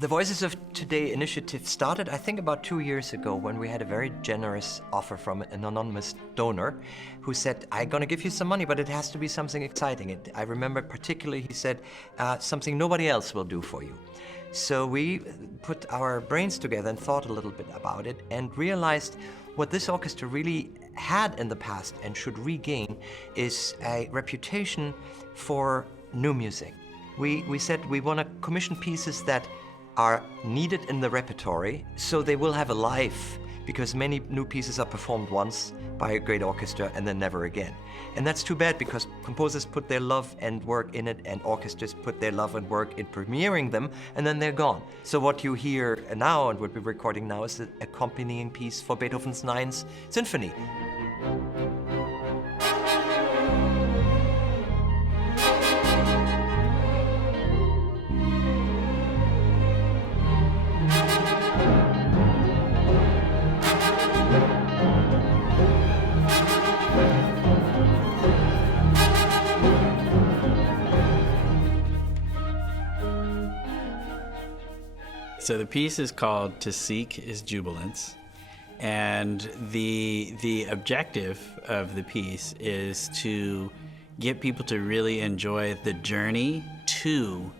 The Voices of Today initiative started, I think, about 2 years ago when we had a very generous offer from an anonymous donor who said, I'm going to give you some money, but it has to be something exciting. I remember particularly he said, something nobody else will do for you. So we put our brains together and thought a little bit about it and realized what this orchestra really had in the past and should regain is a reputation for new music. We said we want to commission pieces that are needed in the repertory, so they will have a life, because many new pieces are performed once by a great orchestra and then never again. And that's too bad, because composers put their love and work in it, and orchestras put their love and work in premiering them, and then they're gone. So what you hear now, and what we're recording now, is the accompanying piece for Beethoven's Ninth Symphony. So the piece is called To Seek is Jubilance, and the objective of the piece is to get people to really enjoy the journey to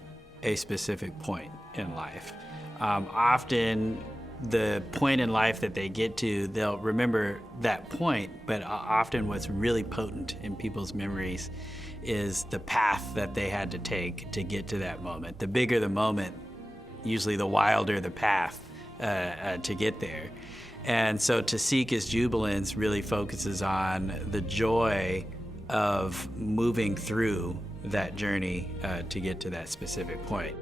a specific point in life. Often the point in life that they get to, they'll remember that point, but often what's really potent in people's memories is the path that they had to take to get to that moment. The bigger the moment, usually the wilder the path to get there. And so To Seek is Jubilance really focuses on the joy of moving through that journey to get to that specific point.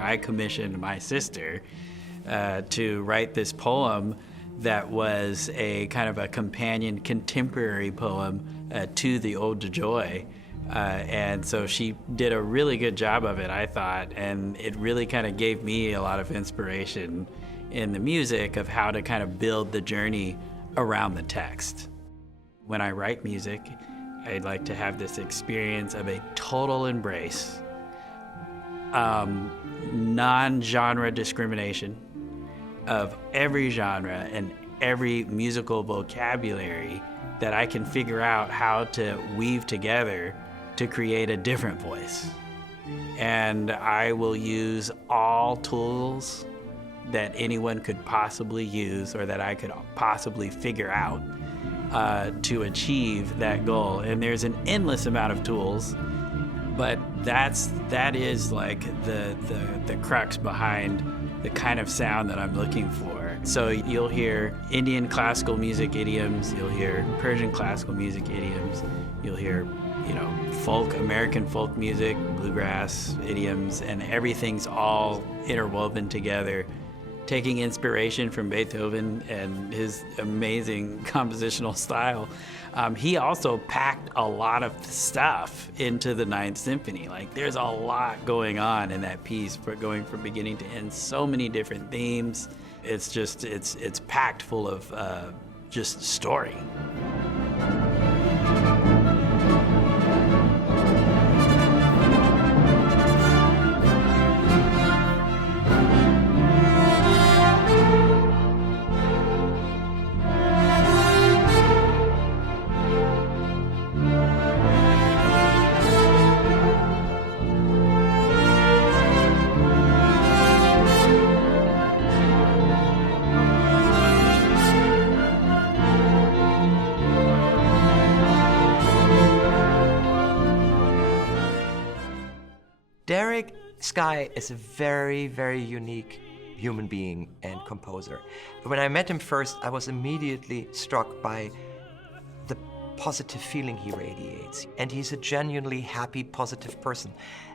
I commissioned my sister to write this poem that was a kind of a companion contemporary poem to the Ode to Joy. And so she did a really good job of it, I thought, and it really kind of gave me a lot of inspiration in the music of how to kind of build the journey around the text. When I write music, I'd like to have this experience of a total embrace, non-genre discrimination of every genre and every musical vocabulary that I can figure out how to weave together to create a different voice. And I will use all tools that anyone could possibly use or that I could possibly figure out to achieve that goal. And there's an endless amount of tools, but that is like the crux behind the kind of sound that I'm looking for. So you'll hear Indian classical music idioms, you'll hear Persian classical music idioms, you'll hear, folk, American folk music, bluegrass idioms, and everything's all interwoven together, taking inspiration from Beethoven and his amazing compositional style. He also packed a lot of stuff into the Ninth Symphony. Like, there's a lot going on in that piece, going from beginning to end, so many different themes. It's just, it's packed full of just story. Derrick Skye is a very, very unique human being and composer. When I met him first, I was immediately struck by the positive feeling he radiates. And he's a genuinely happy, positive person.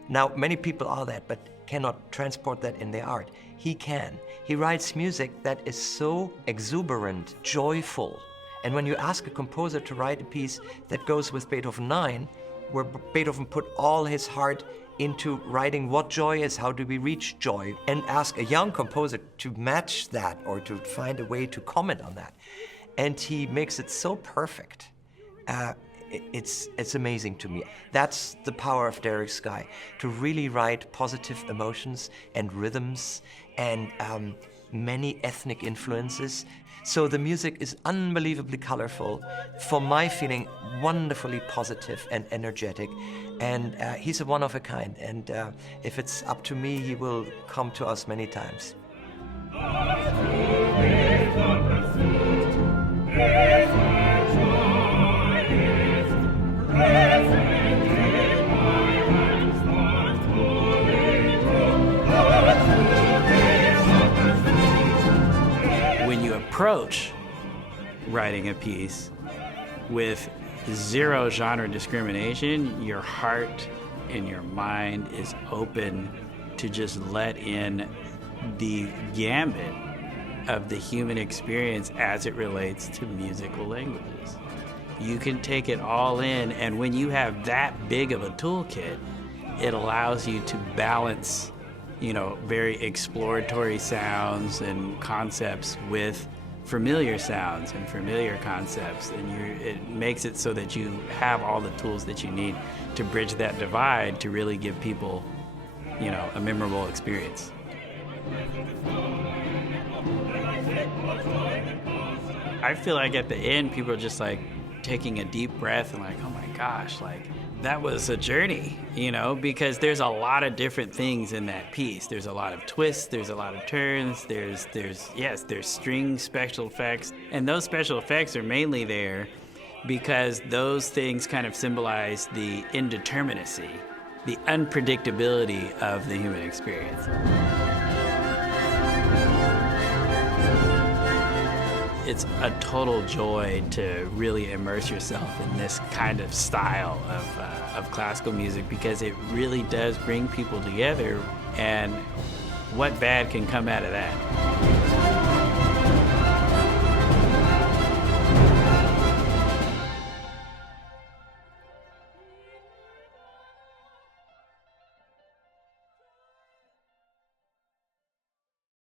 Now, many people are that, but cannot transport that in their art. He can. He writes music that is so exuberant, joyful. And when you ask a composer to write a piece that goes with Beethoven 9, where Beethoven put all his heart into writing what joy is, how do we reach joy, and ask a young composer to match that or to find a way to comment on that. And he makes it so perfect. It's amazing to me. That's the power of Derrick Skye, to really write positive emotions and rhythms and many ethnic influences. So the music is unbelievably colorful, for my feeling, wonderfully positive and energetic. And he's a one of a kind. And if it's up to me, he will come to us many times. When you approach writing a piece with zero genre discrimination, your heart and your mind is open to just let in the gambit of the human experience as it relates to musical languages. You can take it all in, and when you have that big of a toolkit, it allows you to balance, very exploratory sounds and concepts with familiar sounds and familiar concepts, and it makes it so that you have all the tools that you need to bridge that divide to really give people, a memorable experience. I feel like at the end, people are just like taking a deep breath and like, oh my gosh, like that was a journey, because there's a lot of different things in that piece. There's a lot of twists, there's a lot of turns, there's string special effects, and those special effects are mainly there because those things kind of symbolize the indeterminacy, the unpredictability of the human experience. It's a total joy to really immerse yourself in this kind of style of classical music, because it really does bring people together, and what bad can come out of that?